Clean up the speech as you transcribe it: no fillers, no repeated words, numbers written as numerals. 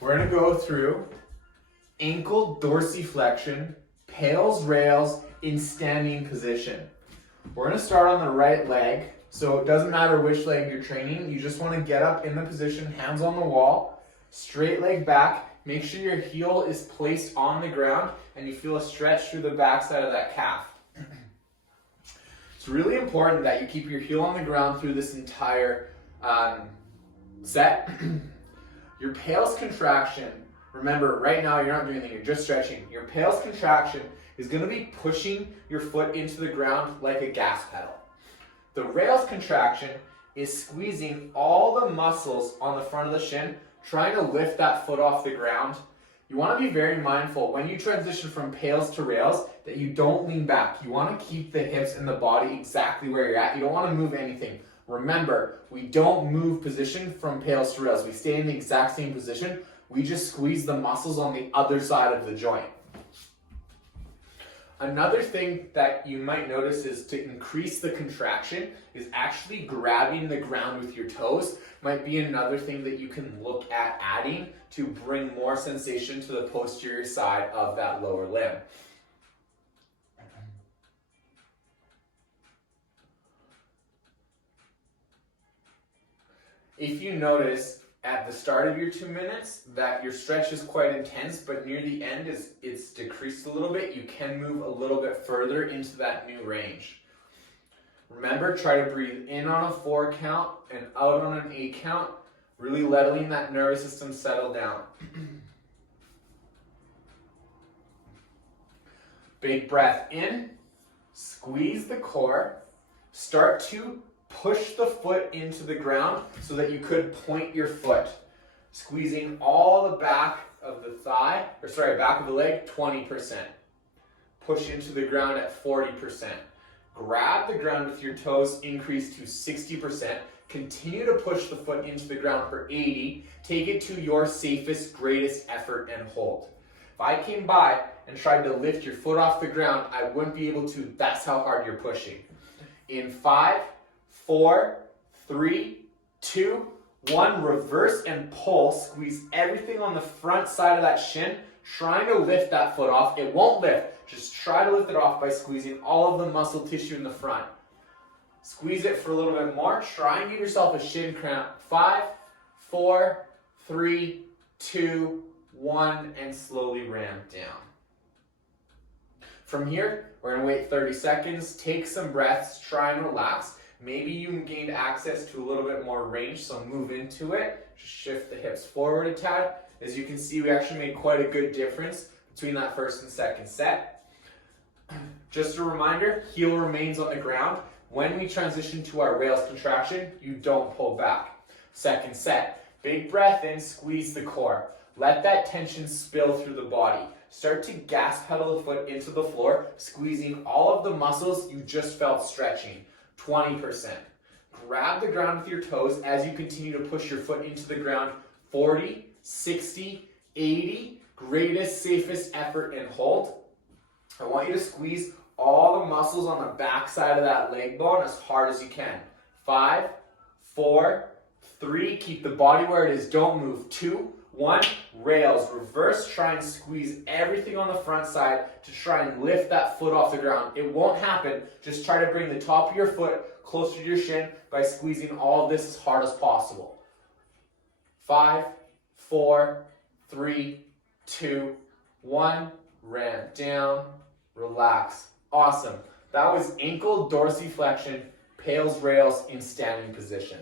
We're going to go through ankle dorsiflexion, Pails rails in standing position. We're going to start on the right leg, so it doesn't matter which leg you're training. You just want to get up in the position, hands on the wall, straight leg back. Make sure your heel is placed on the ground and you feel a stretch through the backside of that calf. It's really important that you keep your heel on the ground through this entire set. Your Pails contraction, remember right now you're not doing anything, you're just stretching. Your Pails contraction is going to be pushing your foot into the ground like a gas pedal. The rails contraction is squeezing all the muscles on the front of the shin, trying to lift that foot off the ground. You want to be very mindful when you transition from Pails to rails that you don't lean back. You want to keep the hips and the body exactly where you're at. You don't want to move anything. Remember, we don't move position from Pails to rails. We stay in the exact same position. We just squeeze the muscles on the other side of the joint. Another thing that you might notice is to increase the contraction is actually grabbing the ground with your toes. Might be another thing that you can look at adding to bring more sensation to the posterior side of that lower limb. If you notice at the start of your 2 minutes that your stretch is quite intense, but near the end it's decreased a little bit, you can move a little bit further into that new range. Remember, try to breathe in on a 4 count and out on an 8 count, really letting that nervous system settle down. Big breath in, squeeze the core, start to push the foot into the ground so that you could point your foot. Squeezing all the back of the thigh, back of the leg, 20%. Push into the ground at 40%. Grab the ground with your toes, increase to 60%. Continue to push the foot into the ground for 80. Take it to your safest, greatest effort and hold. If I came by and tried to lift your foot off the ground, I wouldn't be able to. That's how hard you're pushing. In 5, 4, 3, 2, 1, reverse and pull. Squeeze everything on the front side of that shin, trying to lift that foot off. It won't lift. Just try to lift it off by squeezing all of the muscle tissue in the front. Squeeze it for a little bit more. Try and give yourself a shin cramp. 5, 4, 3, 2, 1, and slowly ramp down. From here, we're going to wait 30 seconds, take some breaths, try and relax. Maybe you gained access to a little bit more range, so move into it. Just shift the hips forward a tad. As you can see, we actually made quite a good difference between that first and second set. Just a reminder, heel remains on the ground. When we transition to our rails contraction, you don't pull back. Second set, big breath in, squeeze the core. Let that tension spill through the body. Start to gas pedal the foot into the floor, squeezing all of the muscles you just felt stretching. 20%. Grab the ground with your toes as you continue to push your foot into the ground. 40, 60, 80. Greatest, safest effort and hold. I want you to squeeze all the muscles on the back side of that leg bone as hard as you can. 5, 4, 3. Keep the body where it is. Don't move. 2, 1. Rails. Reverse. Try and squeeze everything on the front side to try and lift that foot off the ground. It won't happen. Just try to bring the top of your foot closer to your shin by squeezing all of this as hard as possible. 5, 4, 3, 2, 1. Ramp down. Relax. Awesome. That was ankle dorsiflexion, Pails rails in standing position.